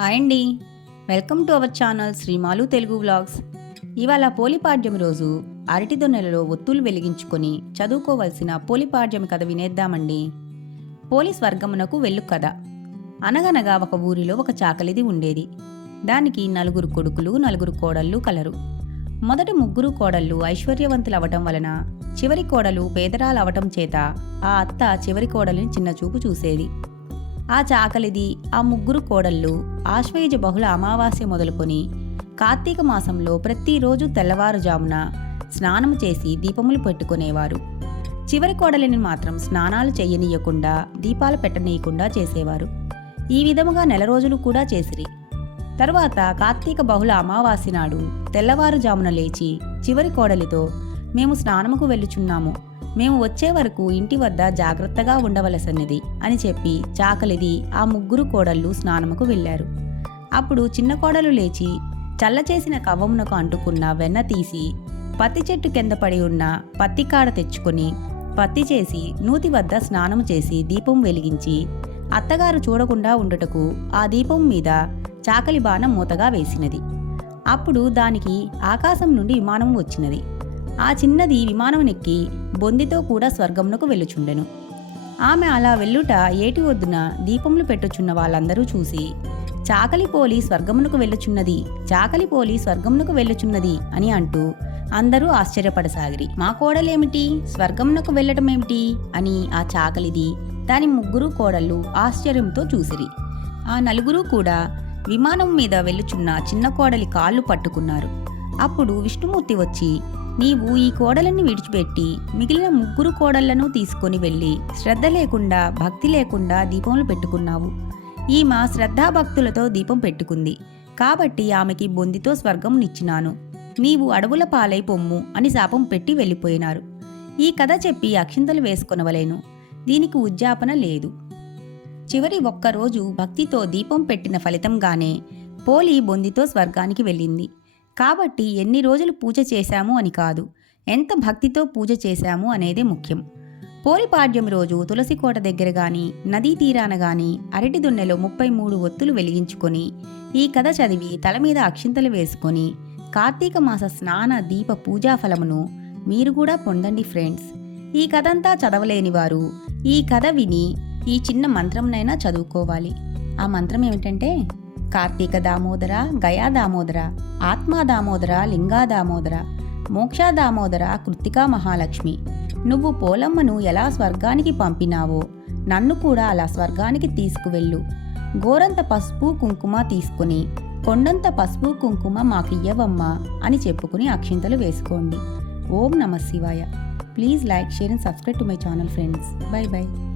Hi అండి. Welcome to our channel Sreemalu Telugu vlogs. ఇవాళ పోలిపాడ్యం రోజు అరటి దొన్నెలలో ఒత్తులు వెలిగించుకొని చదువుకోవలసిన పోలిపాడ్యం కథ వినేద్దామండి. పోలీస్ వర్గమునకు వెళ్ళు కథ. అనగనగా ఒక ఊరిలో ఒక చాకలిది ఉండేది. దానికి నలుగురు కొడుకులు నలుగురు కోడళ్ళు కలరు. మొదటి ముగ్గురు కోడళ్ళు ఐశ్వర్యవంతులు అవటం వలన చివరి కోడలు పేదరాలు అవటం చేత ఆ అత్త చివరి కోడలిని చిన్నచూపు చూసేది. ఆ చాకలిది ఆ ముగ్గురు కోడళ్ళు ఆశ్వయుజ బహుళ అమావాస్య మొదలుకొని కార్తీక మాసంలో ప్రతిరోజు తెల్లవారుజామున స్నానం చేసి దీపములు పెట్టుకునేవారు. చివరి కోడలిని మాత్రం స్నానాలు చేయనీయకుండా దీపాలు పెట్టనీయకుండా చేసేవారు. ఈ విధముగా నెల రోజులు కూడా చేసిరి. తర్వాత కార్తీక బహుళ అమావాస్య నాడు తెల్లవారుజామున లేచి చివరి కోడలితో మేము స్నానముకు వెళ్ళుచున్నాము. మేము వచ్చే వరకు ఇంటి వద్ద జాగ్రత్తగా ఉండవలసినది అని చెప్పి చాకలిది ఆ ముగ్గురు కోడళ్ళు స్నానముకు వెళ్ళారు. అప్పుడు చిన్న కోడలు లేచి చల్లచేసిన కవ్వమునకు అంటుకున్న వెన్న తీసి పత్తి చెట్టు కింద పడి ఉన్న పత్తి కాడ తెచ్చుకొని పత్తి చేసి నూతి వద్ద స్నానం చేసి దీపం వెలిగించి అత్తగారు చూడకుండా ఉండుటకు ఆ దీపం మీద చాకలి బాణం మూతగా వేసినది. అప్పుడు దానికి ఆకాశం నుండి విమానం వచ్చినది. ఆ చిన్నది విమానం నెక్కి బొందితో కూడా స్వర్గమునకు వెళ్ళుచుండెను. ఆమె అలా వెళ్ళుట ఏటి ఒడ్డున దీపములు పెట్టుచున్న వాళ్ళందరూ చూసి చాకలి పోలి స్వర్గమునకు వెళ్ళుచున్నది చాకలి పోలి స్వర్గమునకు వెళ్ళుచున్నది అని అంటూ అందరూ ఆశ్చర్యపడసాగిరి. మా కోడలేమిటి? స్వర్గమునకు వెళ్ళటమేమిటి? అని ఆ చాకలిది దాని ముగ్గురు కోడళ్ళు ఆశ్చర్యంతో చూసిరి. ఆ నలుగురు కూడా విమానం మీద వెళ్ళుచున్న చిన్న కోడలి కాళ్ళు పట్టుకున్నారు. అప్పుడు విష్ణుమూర్తి వచ్చి నీవు ఈ కోడలను విడిచిపెట్టి మిగిలిన ముగ్గురు కోడళ్ళను తీసుకొని వెళ్ళి శ్రద్ధ లేకుండా భక్తి లేకుండా దీపములు పెట్టుకున్నావు. ఈమె శ్రద్ధాభక్తులతో దీపం పెట్టుకుంది. కాబట్టి ఆమెకి బొందితో స్వర్గమునిచ్చినాను. నీవు అడవుల పాలై పొమ్ము అని శాపం పెట్టి వెళ్ళిపోయినారు. ఈ కథ చెప్పి అక్షింతలు వేసుకొనవలేను. దీనికి ఉజ్జాపన లేదు. చివరి ఒక్కరోజు భక్తితో దీపం పెట్టిన ఫలితంగానే పోలి బొందితో స్వర్గానికి వెళ్ళింది. కాబట్టి ఎన్ని రోజులు పూజ చేశాము అని కాదు. ఎంత భక్తితో పూజ చేశాము అనేదే ముఖ్యం. పోలిపాడ్యం రోజు తులసికోట దగ్గర గాని నదీ తీరాన గాని అరటి దున్నెలో ముప్పై మూడు ఒత్తులు వెలిగించుకొని ఈ కథ చదివి తల మీద అక్షింతలు వేసుకొని కార్తీక మాస స్నాన దీప పూజా ఫలమును మీరు కూడా పొందండి ఫ్రెండ్స్. ఈ కథంతా చదవలేని వారు ఈ కథ విని ఈ చిన్న మంత్రంనైనా చదువుకోవాలి. ఆ మంత్రం ఏమిటంటే కార్తీక దామోదర గయా దామోదర ఆత్మా దామోదర లింగా దామోదర మోక్ష దామోదర కృత్తికా మహాలక్ష్మి. నువ్వు పోలమ్మను ఎలా స్వర్గానికి పంపినావో నన్ను కూడా అలా స్వర్గానికి తీసుకువెళ్ళు. గోరంత పసుపు కుంకుమ తీసుకుని కొండంత పసుపు కుంకుమ మాకియ్యవమ్మా అని చెప్పుకుని అక్షింతలు వేసుకోండి. ఓం నమ శివాయ. Please like share and subscribe to my channel friends. Bye bye.